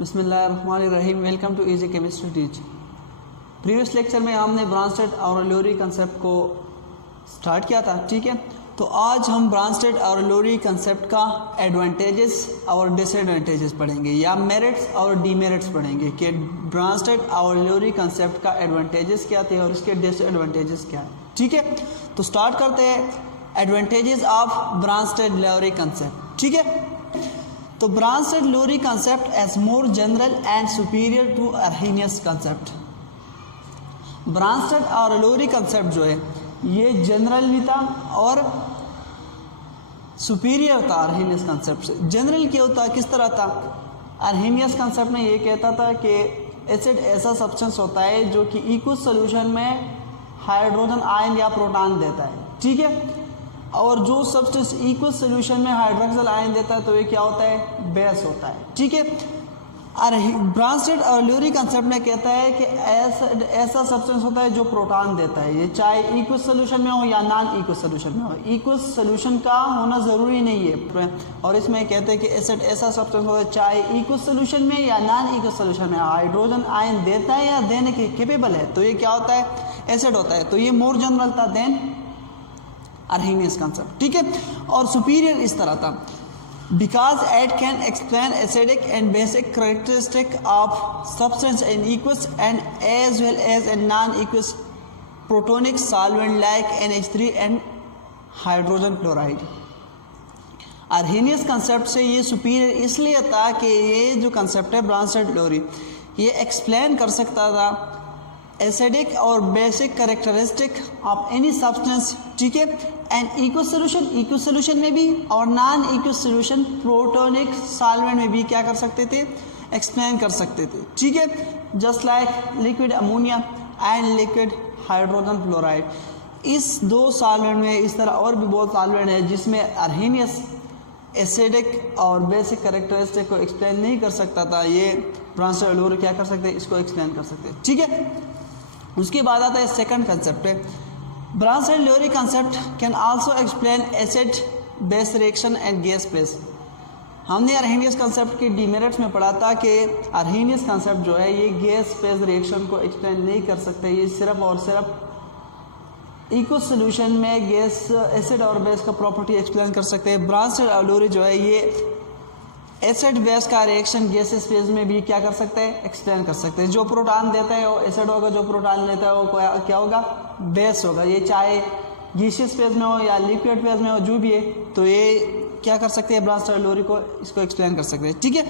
बिस्मिल्लाहिर्रहमानिर्रहीम। Welcome to easy chemistry teach. Previous lecture में हमने ब्रांस्टेड और लोरी कंसेप्ट को स्टार्ट किया था, ठीक है। तो आज हम ब्रांस्टेड और लोरी कंसेप्ट का एडवांटेजेस और डिसएडवांटेजेस पढ़ेंगे या मेरिट्स और डीमेरिट्स पढ़ेंगे कि ब्रांस्टेड और लोरी कंसेप्ट का एडवांटेजेस क्या थे और इसके डिसएडवांटेजेस क्या है, ठीक है। तो स्टार्ट करते हैं advantages of Bronsted Lowry concept, ठीक है। तो Bronsted Lowry concept as more general and superior to Arrhenius concept. Bronsted और लोरी कंसेप्ट जो है ये जनरल भी था और सुपीरियर था अर्हीनियस कंसेप्ट से। जनरल क्या होता, किस तरह था? अर्हीनियस कंसेप्ट में ये कहता था कि एसिड ऐसा सब्सटेंस होता है जो कि इक्वस सॉल्यूशन में हाइड्रोजन आयन या प्रोटॉन देता है, ठीक है। और जो सब्सटेंस इक्वस सॉल्यूशन में हाइड्रोक्सिल आयन देता है तो ये क्या होता है? बेस होता है, ठीक है। ब्रांस्टेड और लोरी कंसेप्ट में कहता है कि ऐसा सब्सटेंस होता है जो प्रोटॉन देता है, ये चाहे इक्वस सॉल्यूशन में हो या नॉन इक्वस सॉल्यूशन में हो। इक्वस सॉल्यूशन का होना ज़रूरी नहीं है। और इसमें कहते हैं कि एसिड ऐसा सब्सटेंस होता है चाहे इक्वस सॉल्यूशन में या नॉन इक्वस सॉल्यूशन में हाइड्रोजन आयन देता है या देने के कैपेबल है, तो ये क्या होता है? एसिड होता है। तो ये मोर जनरल था देन अर्हीनियस कंसेप्ट, ठीक है। और सुपीरियर इस तरह था because it can explain acidic and basic characteristic of substance in aqueous and as well as in non-aqueous protonic solvent like NH3 and hydrogen chloride। Arrhenius concept से ये superior इसलिए था कि ये जो कंसेप्ट है ब्रांस्टेड लोरी ये एक्सप्लेन कर सकता था एसिडिक और basic characteristic of any substance, ठीक है। एंड इक्वस सॉल्यूशन में भी और non equals solution protonic solvent में भी क्या कर सकते थे? एक्सप्लेन कर सकते थे, ठीक है। Just like liquid ammonia and liquid hydrogen fluoride. इस दो सॉल्वेंट में इस तरह और भी बहुत सॉल्वेंट है जिसमें अर्हीनियस एसिडिक और बेसिक कैरेक्टरिस्टिक को एक्सप्लेन नहीं कर सकता था। ये ब्रांस्टेड लोरी क्या कर सकते हैं? इसको एक्सप्लेन कर सकते हैं, ठीक है। उसके बाद आता है सेकंड कंसेप्ट है Bronsted Lowry concept can also explain acid base reaction and gas phase. हमने अर्हीनियस कंसेप्ट की डीमेरिट्स में पढ़ा था कि अर्हीनियस कंसेप्ट जो है ये गैस फेज रिएक्शन को एक्सप्लेन नहीं कर सकते। ये सिर्फ और सिर्फ इक्वस सॉल्यूशन में गैस एसिड और बेस का प्रॉपर्टी एक्सप्लेन कर सकते हैं। ब्रांस्टेड लोरी जो है ये एसिड बेस का रिएक्शन गैसेस फेज में भी क्या कर सकते हैं? एक्सप्लेन कर सकते हैं। जो प्रोटॉन देता है वो एसिड होगा, जो प्रोटॉन लेता है वो क्या होगा? बेस होगा। ये चाहे गैसियस फेज में हो या लिक्विड फेज में हो, जो भी है, तो ये क्या कर सकते हैं? ब्रांस्टेड लोरी को इसको एक्सप्लेन कर सकते हैं, ठीक है।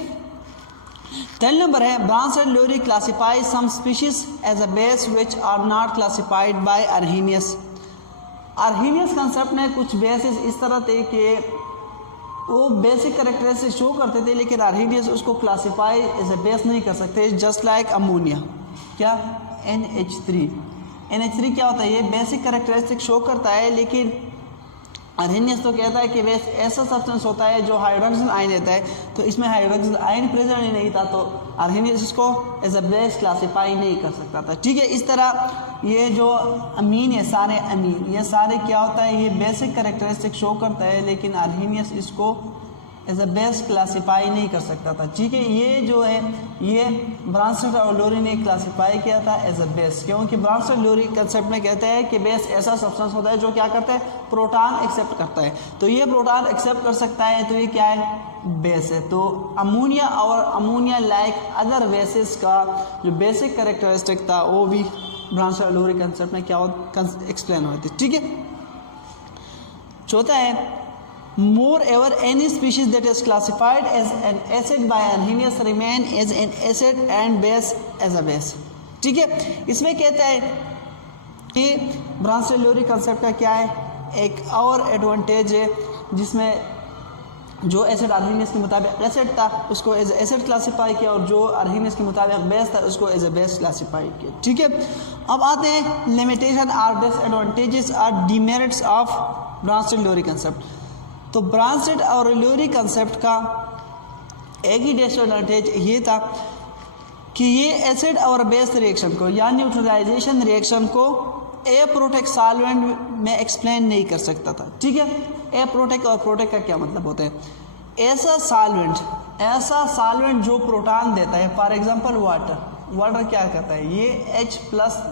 10 नंबर है Bronsted Lowry classify some species as a base which are not classified by Arrhenius. Arrhenius concept ने कुछ बेसिस इस तरह थे कि वो बेसिक कैरेक्टरिस्टिक शो करते थे, लेकिन अर्हीनियस उसको क्लासिफाई एज ए बेस नहीं कर सकते। जस्ट लाइक अमोनिया, क्या? NH3 क्या होता है? ये बेसिक कैरेक्टरिस्टिक शो करता है, लेकिन अर्हीनियस तो कहता है कि बेस ऐसा सब्सटेंस होता है जो हाइड्रोक्सिल आयन देता है, तो इसमें हाइड्रोक्सिल आयन प्रेजेंट ही नहीं था, तो अर्हीनियस इसको एज ए बेस क्लासिफाई नहीं कर सकता था, ठीक है। इस तरह ये जो अमीन है, सारे अमीन, ये सारे क्या होता है? ये बेसिक कैरेक्टरिस्टिक शो करता है, लेकिन अर्हीनियस इसको एज ए बेस क्लासिफाई नहीं कर सकता था, ठीक है। ये जो है ये ब्रांस्टेड और लोरी ने क्लासिफाई किया था एज ए बेस, क्योंकि ब्रांस्टेड लोरी कंसेप्ट में कहता है कि बेस ऐसा सब्सटेंस होता है जो क्या करता है? प्रोटॉन एक्सेप्ट करता है। तो ये प्रोटॉन एक्सेप्ट कर सकता है, तो ये क्या है? बेस है। तो अमोनिया और अमोनिया लाइक अदर बेसिस का जो बेसिक कैरेक्टरिस्टिक था वो भी ब्रांस्टेड लोरी कंसेप्ट में क्या एक्सप्लेन होते, ठीक है। चौथा है moreover any species that is classified as an acid by अर्हीनियस remain as an acid and base as a base, ठीक है। इसमें कहता है कि ब्रांस्टेड लोरी कंसेप्ट का क्या है? एक और एडवांटेज है जिसमें जो एसिड अर्हीनियस के मुताबिक एसिड था उसको एज एसिड क्लासीफाई किया और जो अर्हीनियस के मुताबिक बेस था उसको एज ए बेस क्लासीफाई किया, ठीक है। अब आते हैं लिमिटेशन और डिसएडवांटेजेस और demerits of Bronsted Lowry concept. तो ब्रांस्टेड और लोरी कंसेप्ट का एक ही डिसएडवांटेज ये था कि ये एसिड और बेस रिएक्शन को या न्यूट्रलाइजेशन रिएक्शन को एप्रोटेक सॉल्वेंट में एक्सप्लेन नहीं कर सकता था, ठीक है। एप्रोटेक और प्रोटेक का क्या मतलब होता है? ऐसा सॉल्वेंट ऐसा सॉल्वेंट जो प्रोटॉन देता है, फॉर एग्जांपल वाटर क्या करता है, ये H+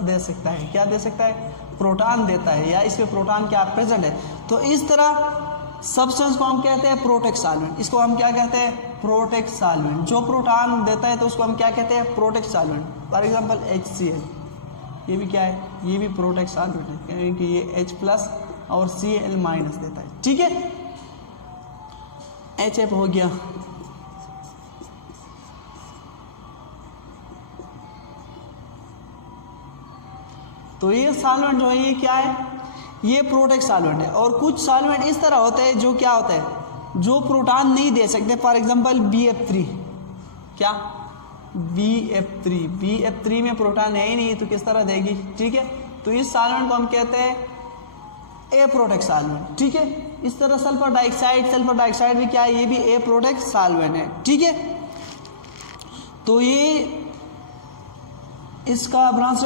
दे सकता है, क्या दे सकता है, प्रोटॉन देता है, या इसमें प्रोटॉन क्या प्रेजेंट है। तो इस तरह सब्सटेंस को हम कहते हैं प्रोटेक्ट सॉल्वेंट, इसको हम क्या कहते हैं, प्रोटेक्ट सॉल्वेंट। जो प्रोटॉन देता है तो उसको हम क्या कहते हैं, protic solvent. For example HCl, ये भी क्या है, ये भी प्रोटेक्ट सॉल्वेंट है, क्योंकि ये H+ और Cl- देता है, ठीक है। HF हो गया। तो ये सॉल्वेंट जो है ये क्या है, ये प्रोटेक्ट सॉल्वेंट है। और कुछ सॉल्वेंट इस तरह होते हैं जो क्या होता है, जो प्रोटॉन नहीं दे सकते। फॉर एग्जांपल BF3, क्या BF3 में प्रोटॉन है ही नहीं, तो किस तरह देगी, ठीक है। तो इस सॉल्वेंट को हम कहते हैं ए प्रोटेक्ट सॉल्वेंट, ठीक है। इस तरह सल्फर डाइऑक्साइड भी क्या है, ये भी ए प्रोटेक्ट सॉल्वेंट है, ठीक है। तो ये इसका ब्रांच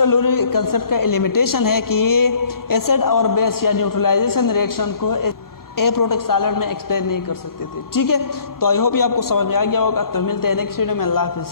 कंसेप्ट का लिमिटेशन है कि ये एसिड और बेस या न्यूट्रलाइजेशन रिएक्शन को ए प्रोटेक्ट सॉल्वेंट में एक्सप्लेन नहीं कर सकते थे, ठीक है। तो आई होप ये आपको समझ में आ गया होगा। तो मिलते हैं नेक्स्ट वीडियो में, अल्लाह हाफिज़।